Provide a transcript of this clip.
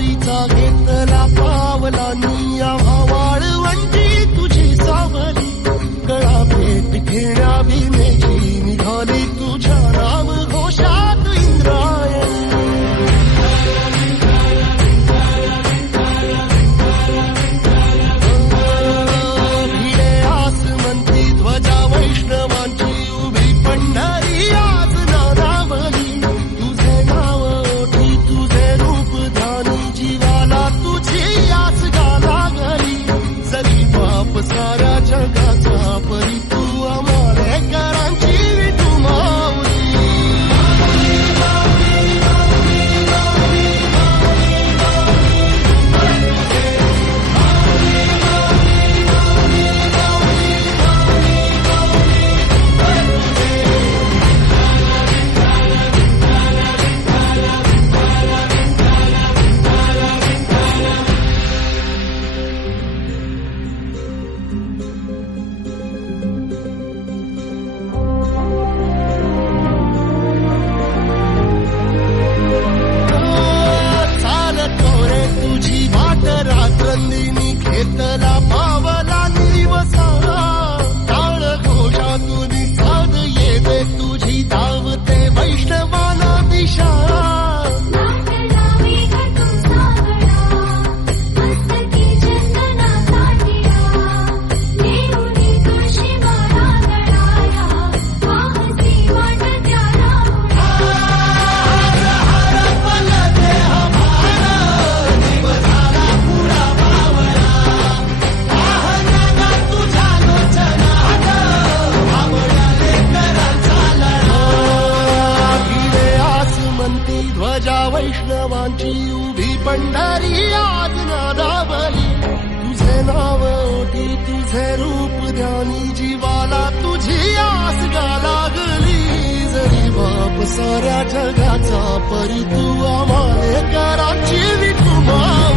वारीचा घेतला पावलांनी आम्हा वाळवंटी तुझी सावली गळा भेट घेण्या भीमेची निघाली तुझ्या नाम घोषात इंद्रायणी भिडे आसमंती ध्वजा वैष्णवांची उभी पंढरी आज नादावली तुझे नाव ओठी तुझे रूप ध्यानी जीवाला तुझी आस लागली जरी बाप साऱ्या जगाचा परी तू आमालेकरांची विठू माऊली तुझी वाट रात्रंदिनी घेतला पावला दिवसा टाळ घोषातून साध येते तुझी धावते वैष्णवाला दिशा ध्वजा वैष्णवांची उभी पंढरी आज नादावली तुझे नाव ओठी तुझे रूप ध्यानी जीवाला तुझी आस लागली जरी बाप साऱ्या जगाचा परी तू आमालेकरांची विठू माऊली